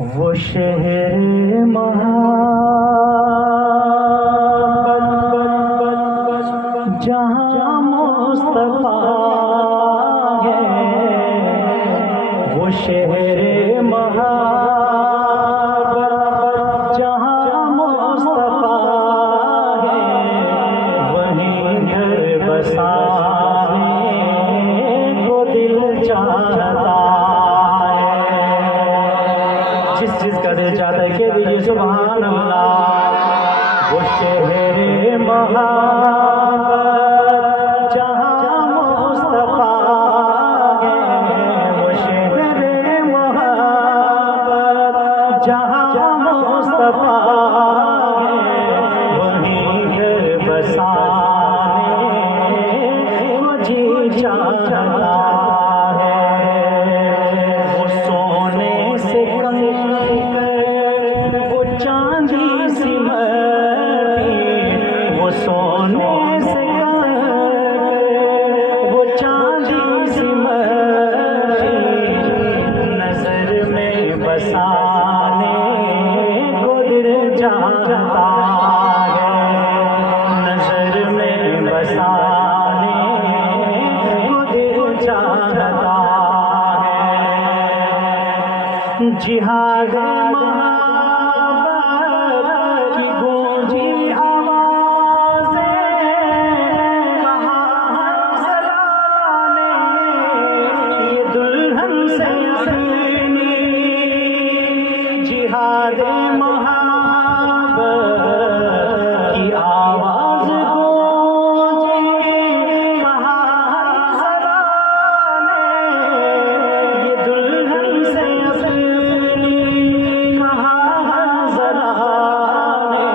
वो शहर मोहब्बत जहाँ मुस्तफा है, वो शहर मोहब्बत जहाँ मुस्तफा है, वहीं घर बसाने को दिल चाहता है। जिसका दिल चाहता है कह दीजिए सुभान अल्लाह। वो शहर मोहब्बत जहाँ मुस्तफा है, वो शहर मोहब्बत जहाँ मुस्तफा है, वहीं घर बसाने को जी चाहता है। वो सोने से वो चांदी सी मरी, वो सोने से वो चांदी सी मरी, नजर में बसाने को दिल चाहता है, नजर में बसाने को दिल चाहता है। जिहाद मोहब्बत की गूंजी आवाज़ें, कहाँ हंसला ने ये दुल्हन से अपनी। जिहाद मोहब्बत की आवाज़ गूंजी, कहाँ हंसला ने ये दुल्हन से अपनी, कहाँ हंसला ने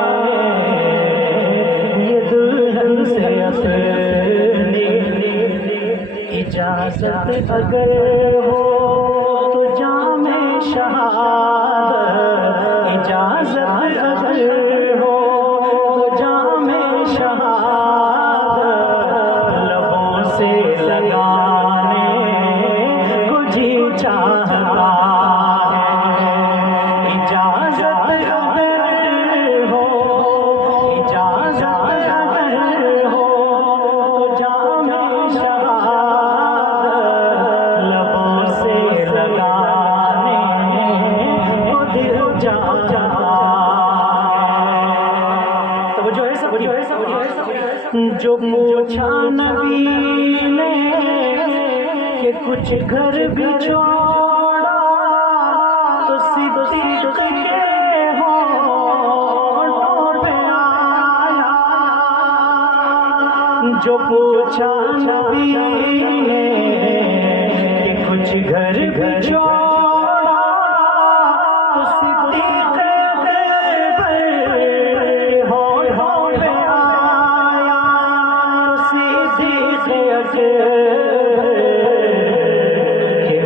ये दुल्हन से अपनी। इजाज़त अगर हो तो जामे शहादत, इजाज़त अगर हो तो जामे शहादत, लबों से लगाने को जी चाहता है। इजाज़त अगर हो, इजाज़त अगर हो तो जामे शहादत, लबों से लगाने को दिल चाहता है। तो जो है सब जो पूछा नबी ने कि कुछ घर भी छोड़ा, तो सिद्दीक़ के होठों पे आया। जो पूछा नबी ने कि कुछ घर भी छोड़ा, तो सिद्दीक़ के होठों पे आया। सिद्दीक़ के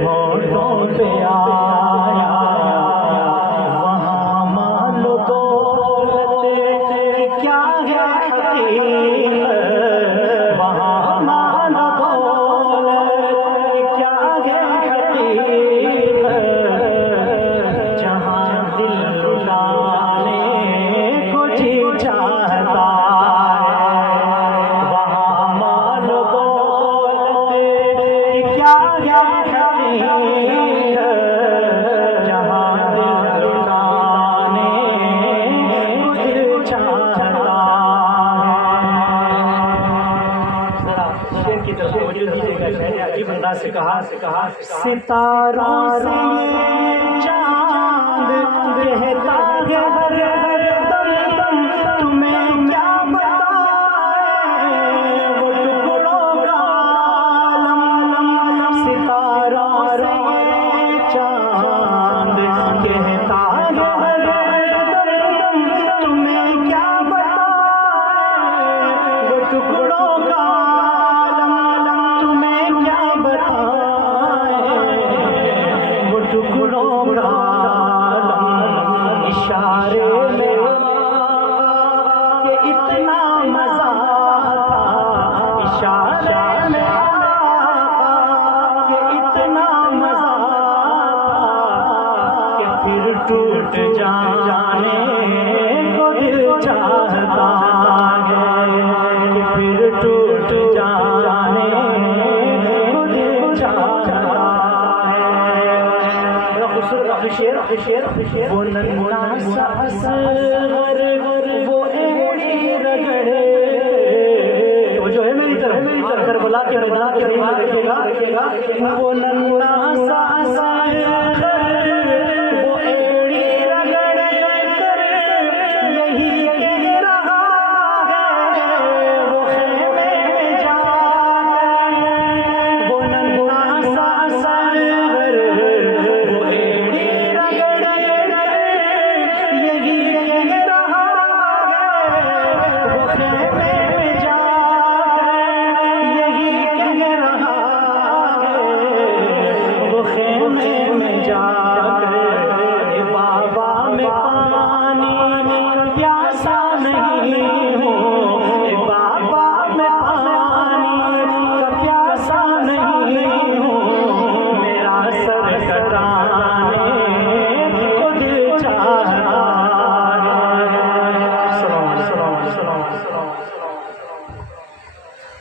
होठों पे आया। वहाँ मालो दौलत क्या है हकीकत, वहाँ मालो दौलत क्या है हकीकत, जहाँ दिल लुटाने को जी चाहता है। वहाँ मालो दौलत क्या है हकीकत, जहाँ दिल लुटाने को दिल चाहता है। शेर की तरफ तवज्जो दीजिएगा। मैंने अजीब अंदाज से कहा सितारों से ये चांद कहता है हर हर दम दम, तुम्हें क्या बताए वो टुकड़ों का आलम। सितारों से ये चांद कहता है हर दम दम, तुम्हें क्या बताए वो टुकड़ों का आलम। तुम्हें क्या बताए वो टुकड़ों टूट जाने को दिल चाहता है, फिर टूट जाने को दिल चाहता है। वो नन्हा सा असगर वो एड़ी रगड़े, वो जो है मेरी तरफ करबला के मैदान के देखेगा, वो नन्हा